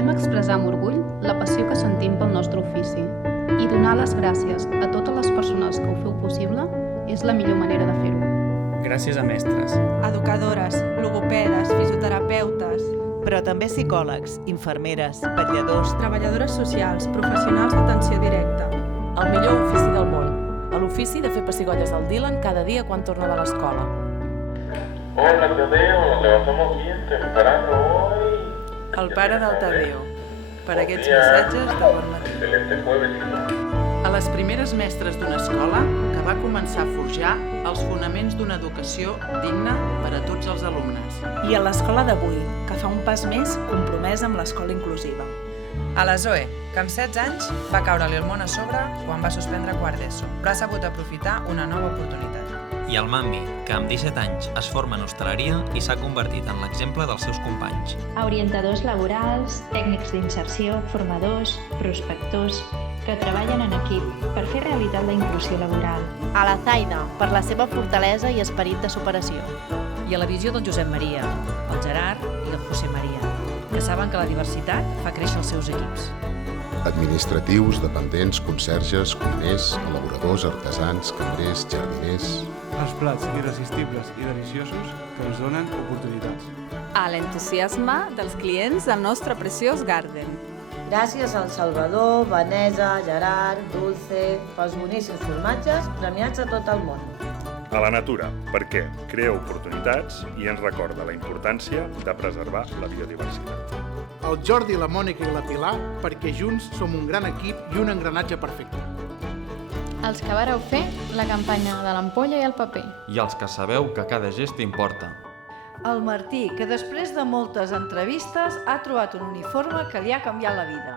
Volem expressar amb orgull la passió que sentim pel nostre ofici i donar les gràcies a totes les persones que ho feu possible és la millor manera de fer-ho. Gràcies a mestres, educadores, logopedes, fisioterapeutes, però també psicòlegs, infermeres, vetlladors, treballadores socials, professionals d'atenció directa. El millor ofici del món, l'ofici de fer pessigolles al Dylan cada dia quan torna de l'escola. Hola Tadeo, nos levantamos bien temprano hoy. El pare del Tadeo, per aquests missatges de bon matí. Excelente jueves, hijo. A les primeres mestres d'una escola que va començar a forjar els fonaments d'una educació digna per a tots els alumnes. I a l'escola d'avui, que fa un pas més compromès amb l'escola inclusiva. A la Zoe, que amb 16 anys va caure-li el món a sobre quan va suspendre quart d'ESO, però ha sabut aprofitar una nova oportunitat. I el Mambi, que amb 17 anys es forma en hostaleria i s'ha convertit en l'exemple dels seus companys. A orientadors laborals, tècnics d'inserció, formadors, prospectors, que treballen en equip per fer realitat la inclusió laboral. A la Zaina, per la seva fortalesa i esperit de superació. I a la visió del Josep Maria, el Gerard i el José Maria, que saben que la diversitat fa créixer els seus equips. Administratius, dependents, conserges, cuiners, elaboradors, artesans, cambrers, jardiners... Els plats irresistibles i deliciosos que ens donen oportunitats. A l'entusiasme dels clients del nostre preciós Garden. Gràcies al Salvador, Vanessa, Gerard, Dulce, pels boníssims formatges premiats a tot el món. A la natura, perquè crea oportunitats i ens recorda la importància de preservar la biodiversitat. Al Jordi, la Mònica i la Pilar, perquè junts som un gran equip i un engranatge perfecte. Els que vareu fer la campanya de l'ampolla i el paper. I els que sabeu que cada gest importa. El Martí, que després de moltes entrevistes ha trobat un uniforme que li ha canviat la vida.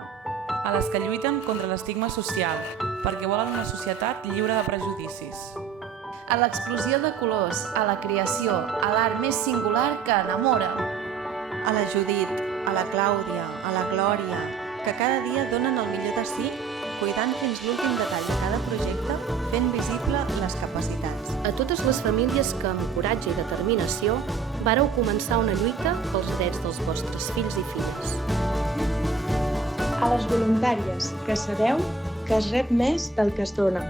A les que lluiten contra l'estigma social, perquè volen una societat lliure de prejudicis. A l'explosió de colors, a la creació, a l'art més singular que enamora. A la Judit, a la Clàudia, a la Glòria, que cada dia donen el millor de si, cuidant fins l'últim detall de cada projecte, fent visible les capacitats. A totes les famílies que, amb coratge i determinació, vareu començar una lluita pels drets dels vostres fills i filles. A les voluntàries, que sabeu que es rep més del que es dona.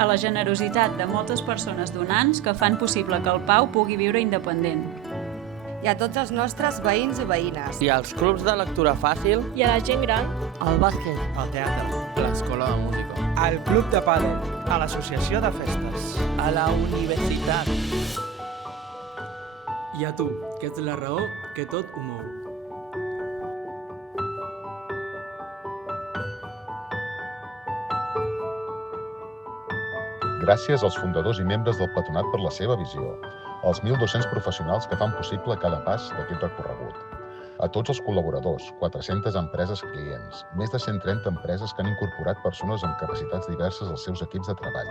A la generositat de moltes persones donants que fan possible que el Pau pugui viure independent. I a tots els nostres veïns i veïnes. I als clubs de lectura fàcil. I a la gent gran. Al bàsquet. Al teatre. A l'escola de música. Al club de pàdel. A l'associació de festes. A la universitat. I a tu, que ets la raó que tot ho mou. Gràcies als fundadors i membres del Patronat per la seva visió, als 1.200 professionals que fan possible cada pas d'aquest recorregut, a tots els col·laboradors, 400 empreses clients, més de 130 empreses que han incorporat persones amb capacitats diverses als seus equips de treball,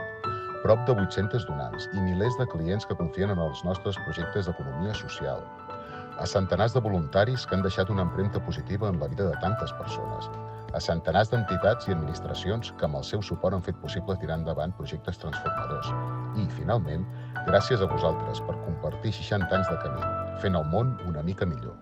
prop de 800 donants i milers de clients que confien en els nostres projectes d'economia social, a centenars de voluntaris que han deixat una empremta positiva en la vida de tantes persones, a centenars d'entitats i administracions que amb el seu suport han fet possible tirar endavant projectes transformadors. I, finalment, gràcies a vosaltres per compartir 60 anys de camí, fent el món una mica millor.